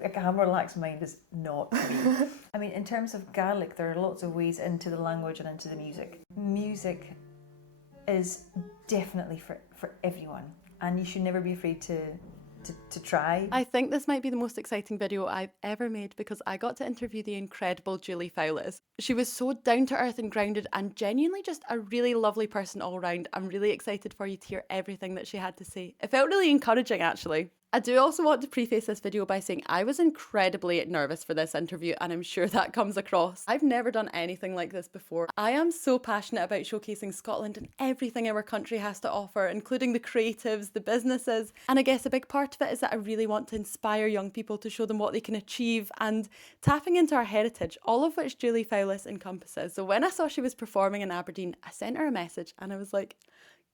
Like a more relaxed mind is not me. I mean, in terms of Gaelic, there are lots of ways into the language and into the music. Music is definitely for everyone, and you should never be afraid to try. I think this might be the most exciting video I've ever made because I got to interview the incredible Julie Fowlis. She was so down to earth and grounded and genuinely just a really lovely person all round. I'm really excited for you to hear everything that she had to say. It felt really encouraging, actually. I do also want to preface this video by saying I was incredibly nervous for this interview, and I'm sure that comes across. I've never done anything like this before. I am so passionate about showcasing Scotland and everything our country has to offer, including the creatives, the businesses, and I guess a big part of it is that I really want to inspire young people to show them what they can achieve and tapping into our heritage, all of which Julie Fowlis encompasses. So when I saw she was performing in Aberdeen, I sent her a message and I was like,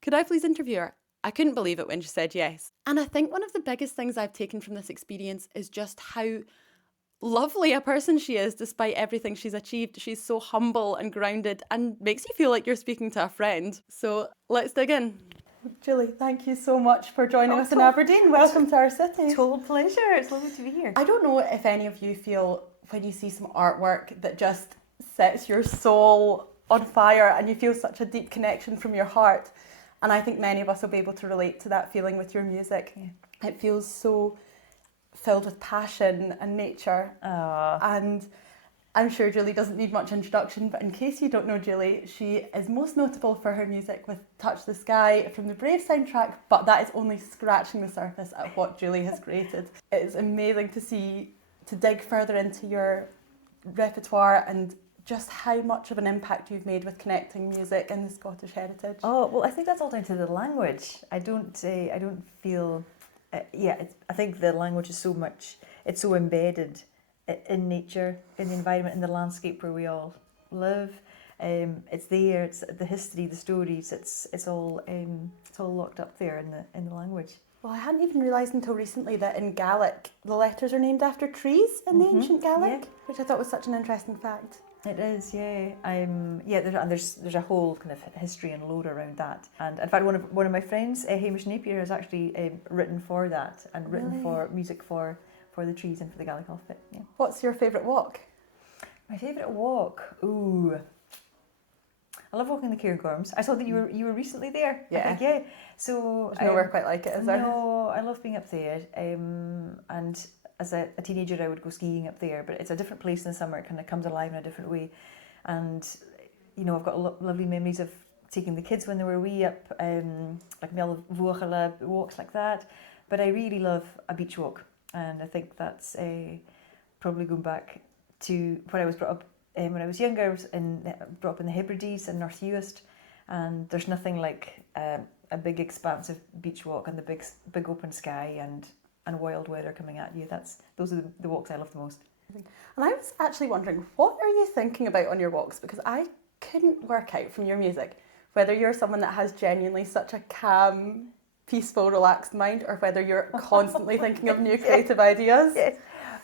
could I please interview her? I couldn't believe it when she said yes. And I think one of the biggest things I've taken from this experience is just how lovely a person she is despite everything she's achieved. She's so humble and grounded and makes you feel like you're speaking to a friend. So let's dig in. Julie, thank you so much for joining us in Aberdeen. Welcome to our city. Total pleasure. It's lovely to be here. I don't know if any of you feel when you see some artwork that just sets your soul on fire and you feel such a deep connection from your heart. And I think many of us will be able to relate to that feeling with your music. Yeah. It feels so filled with passion and nature. And I'm sure Julie doesn't need much introduction, but in case you don't know Julie, she is most notable for her music with Touch the Sky from the Brave soundtrack, but that is only scratching the surface at what Julie has created. It is amazing to dig further into your repertoire and just how much of an impact you've made with connecting music and the Scottish heritage. Oh, well, I think that's all down to the language. I don't feel, I think the language is it's so embedded in nature, in the environment, in the landscape where we all live. It's there, it's the history, the stories, it's all locked up there in the language. Well, I hadn't even realised until recently that in Gaelic, the letters are named after trees in the ancient Gaelic, which I thought was such an interesting fact. It is, yeah. There's a whole kind of history and lore around that. And in fact, one of my friends, Hamish Napier, has actually written for that and written for music for the trees and for the Gaelic alphabet. Yeah. What's your favourite walk? My favourite walk? Ooh. I love walking the Cairngorms. I saw that you were recently there. Yeah. I think, yeah. So there's nowhere quite like it, is there? No, I love being up there. And as a teenager, I would go skiing up there, but it's a different place in the summer. It kind of comes alive in a different way. And, I've got lovely memories of taking the kids when they were wee up, like Mel Vuochala, walks like that. But I really love a beach walk. And I think that's probably going back to when I was brought up. When I was younger, I was brought up in the Hebrides in North Uist, and there's nothing like a big expansive beach walk and the big open sky and wild weather coming at you. Those are the walks I love the most. And I was actually wondering, what are you thinking about on your walks? Because I couldn't work out from your music whether you're someone that has genuinely such a calm, peaceful, relaxed mind, or whether you're constantly thinking of new creative ideas. Yes.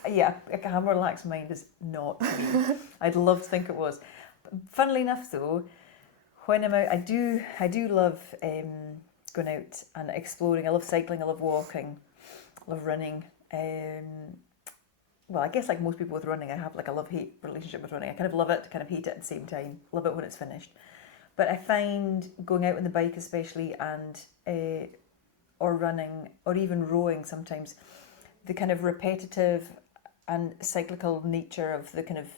Yeah, a more relaxed mind is not me. I'd love to think it was. Funnily enough, though, when I'm out, I do love going out and exploring. I love cycling. I love walking. I love running. Well, I guess like most people with running, I have like a love-hate relationship with running. I kind of love it, kind of hate it at the same time. Love it when it's finished. But I find going out on the bike especially and or running or even rowing sometimes, the kind of repetitive and cyclical nature of the kind of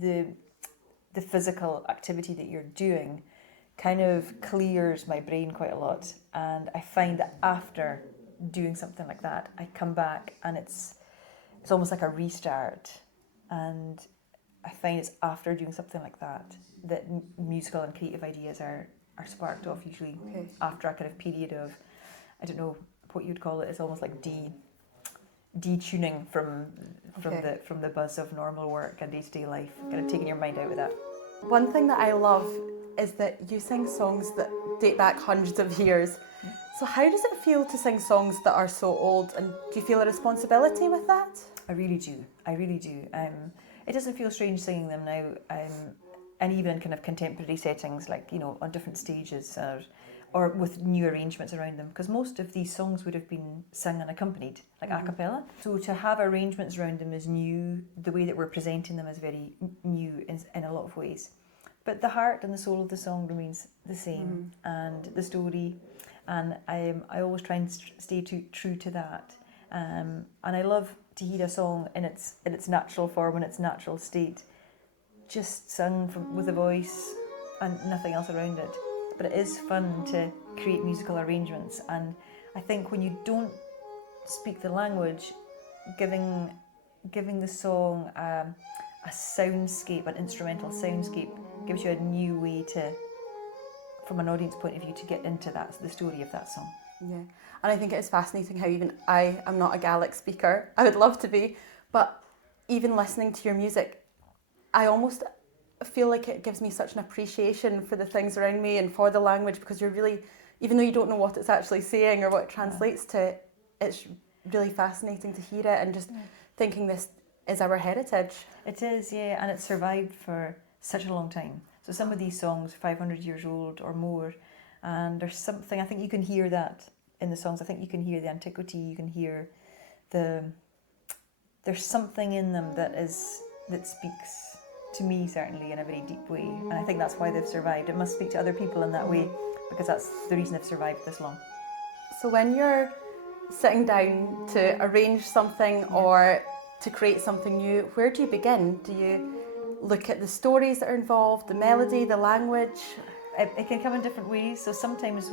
the physical activity that you're doing kind of clears my brain quite a lot. And I find that after doing something like that, I come back and it's almost like a restart. And I find it's after doing something like that musical and creative ideas are sparked off, usually after a kind of period of, I don't know what you'd call it, it's almost like detuning from the buzz of normal work and day-to-day life, kind of taking your mind out of that. One thing that I love is that you sing songs that date back hundreds of years. So how does it feel to sing songs that are so old, and do you feel a responsibility with that? I really do. It doesn't feel strange singing them now, and even in kind of contemporary settings, like on different stages or with new arrangements around them, because most of these songs would have been sung and accompanied, like a cappella. So to have arrangements around them is new. The way that we're presenting them is very new in a lot of ways. But the heart and the soul of the song remains the same, and the story, and I always try and stay true to that. And I love to hear a song in its natural form, in its natural state, just sung with a voice and nothing else around it. But it is fun to create musical arrangements, and I think when you don't speak the language, giving the song a soundscape, an instrumental soundscape, gives you a new way to, from an audience point of view, to get into the story of that song. Yeah, and I think it is fascinating how even I am not a Gaelic speaker. I would love to be, but even listening to your music, I almost feel like it gives me such an appreciation for the things around me and for the language, because you're really, even though you don't know what it's actually saying or what it translates to, it's really fascinating to hear it and just thinking this is our heritage. It is, yeah, and it's survived for such a long time. So some of these songs are 500 years old or more, and there's something, I think you can hear that in the songs. I think you can hear the antiquity, you can hear there's something in them that speaks to me, certainly, in a very deep way, and I think that's why they've survived. It must speak to other people in that way, because that's the reason they've survived this long. So when you're sitting down to arrange something or to create something new, where do you begin? Do you look at the stories that are involved, the melody, the language? It can come in different ways. So sometimes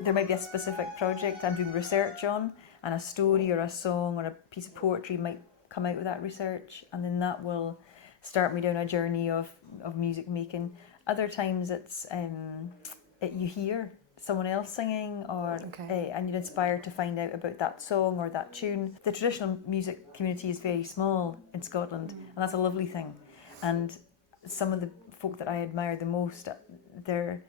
there might be a specific project I'm doing research on, and a story or a song or a piece of poetry might come out of that research, and then that will start me down a journey of music making. Other times it's you hear someone else singing, or and you're inspired to find out about that song or that tune. The traditional music community is very small in Scotland, and that's a lovely thing. And some of the folk that I admire the most, they're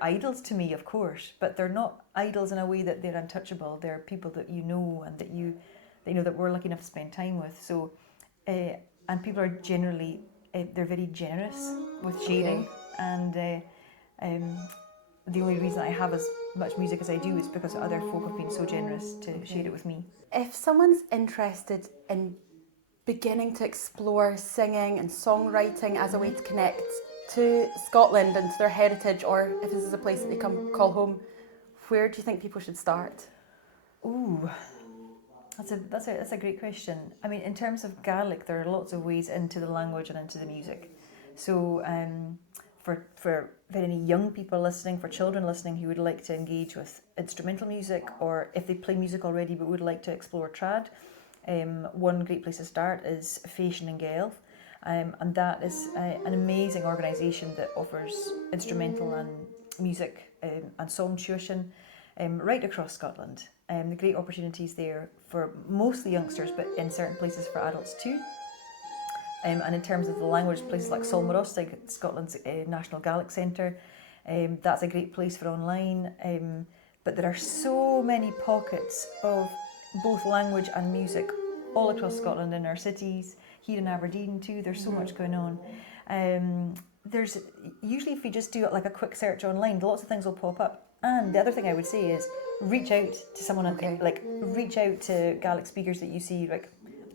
idols to me, of course, but they're not idols in a way that they're untouchable. They're people that you know, and that we're lucky enough to spend time with. So, and people are generally they're very generous with sharing, and the only reason I have as much music as I do is because other folk have been so generous to share it with me. If someone's interested in beginning to explore singing and songwriting as a way to connect to Scotland and to their heritage, or if this is a place that they call home, where do you think people should start? Ooh, that's a great question. I mean, in terms of Gaelic, there are lots of ways into the language and into the music. So for any young people listening, for children listening who would like to engage with instrumental music, or if they play music already but would like to explore trad, one great place to start is Scottish Gaelic, and that is an amazing organisation that offers instrumental and music and song tuition right across Scotland. The great opportunities there for mostly youngsters, but in certain places for adults too. And in terms of the language, places like Solmarostig, Scotland's National Gaelic Centre, that's a great place for online. But there are so many pockets of both language and music all across Scotland, in our cities, here in Aberdeen too. There's so much going on. There's usually, if you just do like a quick search online, lots of things will pop up. And the other thing I would say is reach out to someone, reach out to Gaelic speakers that you see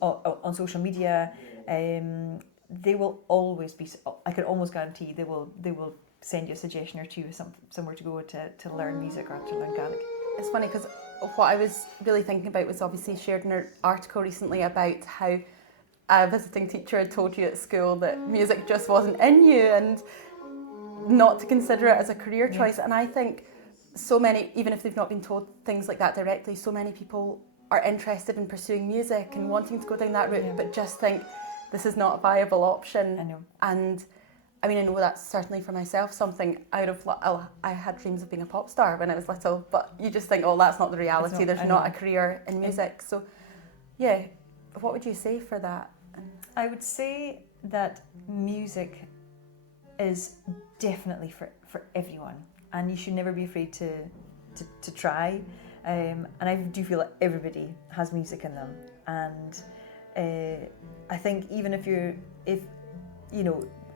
on social media. They will always be, I can almost guarantee they will send you a suggestion or two, somewhere to go to learn music or to learn Gaelic. It's funny because what I was really thinking about was obviously shared in an article recently about how a visiting teacher had told you at school that music just wasn't in you and not to consider it as a career choice. And I think so many, even if they've not been told things like that directly, so many people are interested in pursuing music and wanting to go down that route, but just think this is not a viable option. I know. And I mean, I know that's certainly for myself something I had dreams of being a pop star when I was little, but you just think, oh, that's not the reality. There's not a career in music. So, yeah, what would you say for that? I would say that music is definitely for everyone, and you should never be afraid to try. And I do feel that everybody has music in them, and I think even if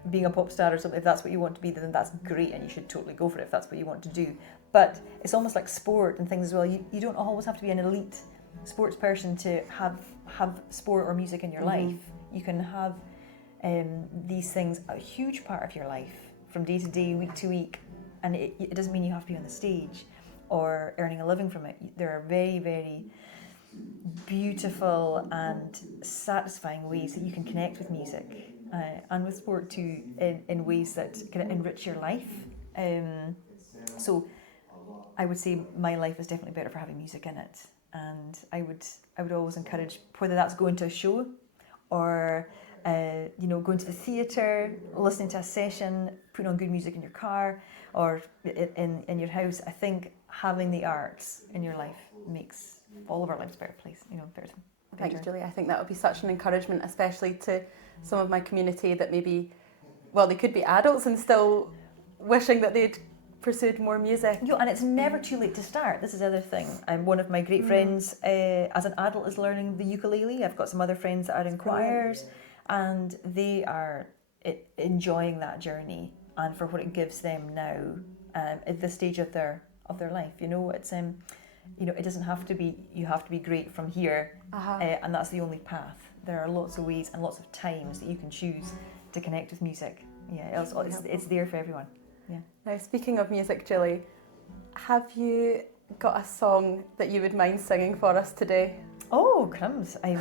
being a pop star or something, if that's what you want to be, then that's great and you should totally go for it if that's what you want to do. But it's almost like sport and things as well. You don't always have to be an elite sports person to have sport or music in your life. You can have these things a huge part of your life from day to day, week to week, and it doesn't mean you have to be on the stage or earning a living from it. There are very, very beautiful and satisfying ways that you can connect with music and with sport too, in ways that can enrich your life. So I would say my life is definitely better for having music in it, and I would always encourage, whether that's going to a show or going to the theatre, listening to a session, putting on good music in your car or in your house. I think having the arts in your life makes all of our lives a better place, better. Thanks, Julie. I think that would be such an encouragement, especially to some of my community that maybe, they could be adults and still wishing that they'd pursued more music. And it's never too late to start. This is the other thing. One of my great friends, as an adult, is learning the ukulele. I've got some other friends that are in choirs, and they are enjoying that journey and for what it gives them now at this stage of their life. It's it doesn't have to be, you have to be great from here, and that's the only path. There are lots of ways and lots of times that you can choose to connect with music. It's there for everyone. Yeah. Now, speaking of music, Julie, have you got a song that you would mind singing for us today? Oh, crumbs! I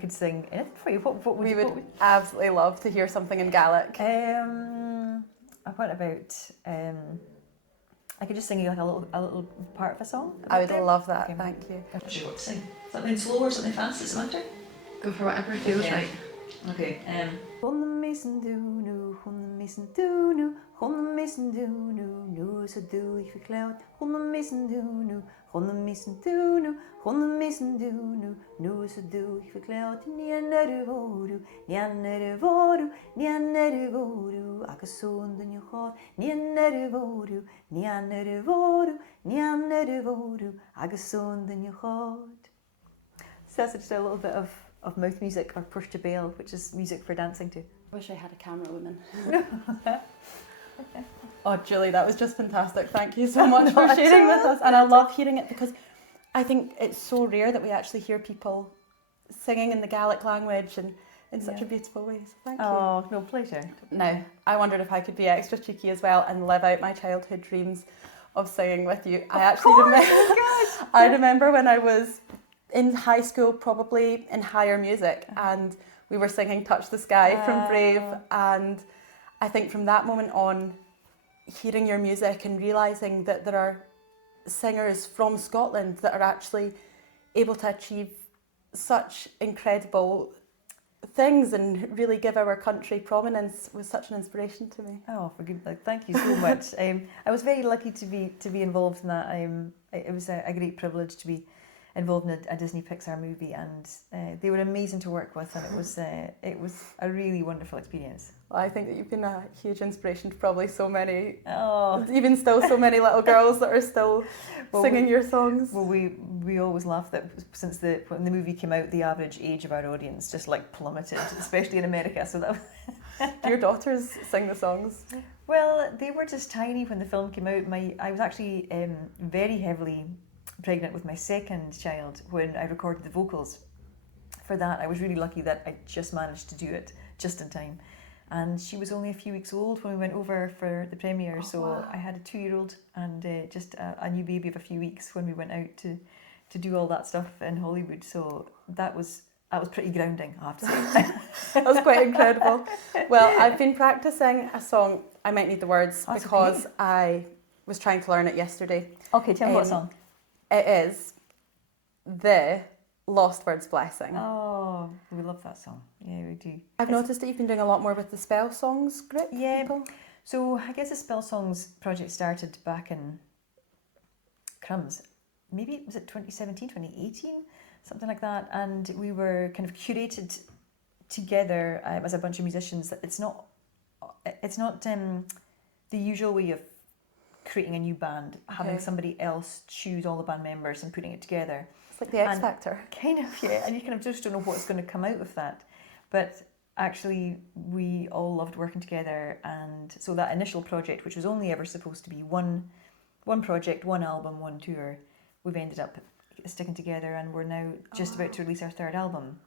could sing anything for you. What we would absolutely love to hear something in Gaelic. What about? I could just sing you like a little part of a song. I would love that. Okay. Thank you. What do you want to sing? Something slow or something fast? Does it matter? Go for whatever feels right. Okay. Honna missen dunu, honna missen dunu, honna missen dunu, nu så doe ik verkloot. Honna missen dunu, honna missen dunu, honna missen dunu, nu så doe ik verkloot. Nianere voru, nianere voru, nianere voru. Akka sonden je gaat, nianere voru, nianere voru, nianere voru. Akka sonden je gaat. So that's just a little bit of mouth music, or push to bail, which is music for dancing to. Wish I had a camera woman. Oh, Julie, that was just fantastic. Thank you so much for sharing with us. And I love hearing it because I think it's so rare that we actually hear people singing in the Gaelic language and in such a beautiful way. So thank you. Oh, no, pleasure. Now, I wondered if I could be extra cheeky as well and live out my childhood dreams of singing with you. I remember when I was in high school, probably in higher music, and we were singing Touch the Sky from Brave, and I think from that moment on, hearing your music and realising that there are singers from Scotland that are actually able to achieve such incredible things and really give our country prominence was such an inspiration to me. Oh, for goodness sake, thank you so much. I was very lucky to be involved in that. It was a great privilege to be involved in a Disney Pixar movie, and they were amazing to work with, and it was a really wonderful experience. Well, I think that you've been a huge inspiration to probably so many, even still so many little girls that are still singing your songs. Well, we always laugh that since when the movie came out, the average age of our audience just plummeted, especially in America. So that. Do your daughters sing the songs? Well, they were just tiny when the film came out. I was actually very heavily pregnant with my second child when I recorded the vocals for that. I was really lucky that I just managed to do it just in time, and she was only a few weeks old when we went over for the premiere. Wow. I had a 2-year-old and just a new baby of a few weeks when we went out to do all that stuff in Hollywood. So that was pretty grounding, I have to say. That was quite incredible. Well, I've been practicing a song. I might need the words because okay. I was trying to learn it yesterday. Okay, tell me what song. It is The Lost Words Blessing. Oh, we love that song. Yeah, we do. I've noticed that you've been doing a lot more with the Spell Songs group. Yeah. People. So I guess the Spell Songs project started back in crumbs. Maybe was it 2017, 2018, something like that. And we were kind of curated together as a bunch of musicians. It's not the usual way of creating a new band, having somebody else choose all the band members and putting it together. It's like the X Factor. Kind of, yeah. And you kind of just don't know what's going to come out of that. But actually we all loved working together, and so that initial project, which was only ever supposed to be one project, one album, one tour, we've ended up sticking together, and we're now just about to release our third album,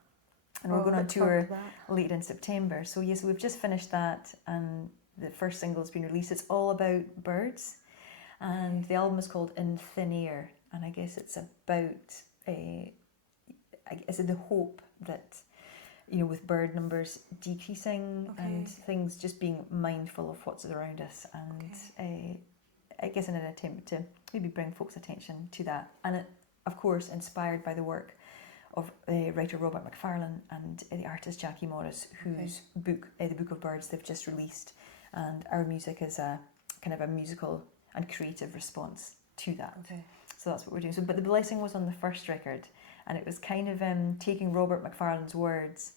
and we're going on tour later in September. So yes, we've just finished that, and the first single has been released. It's all about birds, and the album is called In Thin Air, and I guess it's about the hope that, you know, with bird numbers decreasing and things, just being mindful of what's around us, and I guess in an attempt to maybe bring folks' attention to that, and it, of course, inspired by the work of writer Robert Macfarlane and the artist Jackie Morris, whose book, The Book of Birds, they've just released, and our music is a kind of a musical and creative response to that. So that's what we're doing. So, but The Blessing was on the first record, and it was kind of taking Robert Macfarlane's words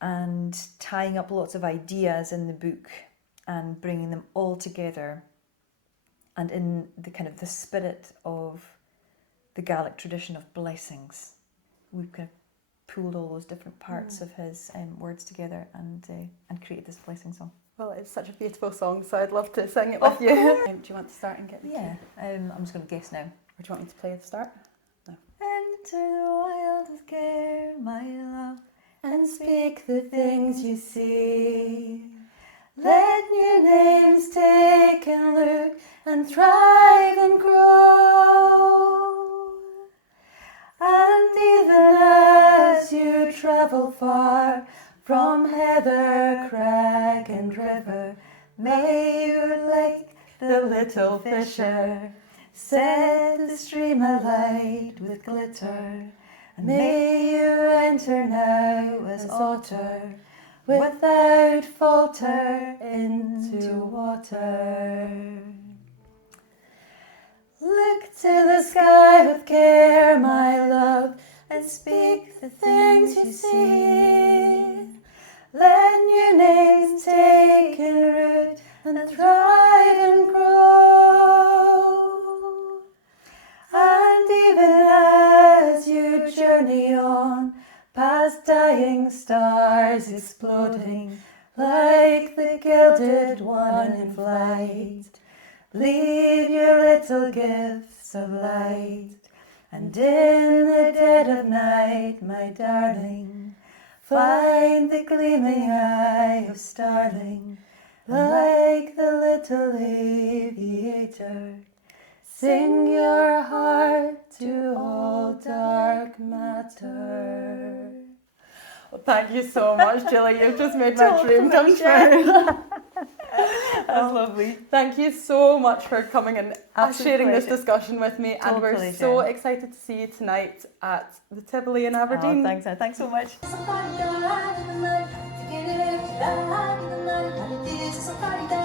and tying up lots of ideas in the book and bringing them all together, and in the kind of the spirit of the Gaelic tradition of blessings, we've kind of pulled all those different parts of his words together and created this blessing song. Well, it's such a beautiful song, so I'd love to sing it with you. Do you want to start and get the key? I'm just going to guess now. Or do you want me to play at the start? No. Enter the wild with care, my love, and speak the things you see. Let new names take and look and thrive and grow. And even as you travel far from heather, crag and river, may you, like the little fisher, set the stream alight with glitter. And may you enter now as otter, without falter, into water. Look to the sky with care, my love, and speak the things you see. Let new names take in root and thrive and grow. And even as you journey on, past dying stars exploding, like the gilded one in flight, leave your little gifts of light. And in the dead of night, my darling, find the gleaming eye of starling, like the little aviator. Sing your heart to all dark matter. Well, thank you so much, Julie. You've just made my dream come true. That's lovely. Thank you so much for coming and sharing this discussion with me. And we're so excited to see you tonight at the Tivoli in Aberdeen. Oh, thanks so much. Somebody died in the night, to get it out in the night, and it is somebody died.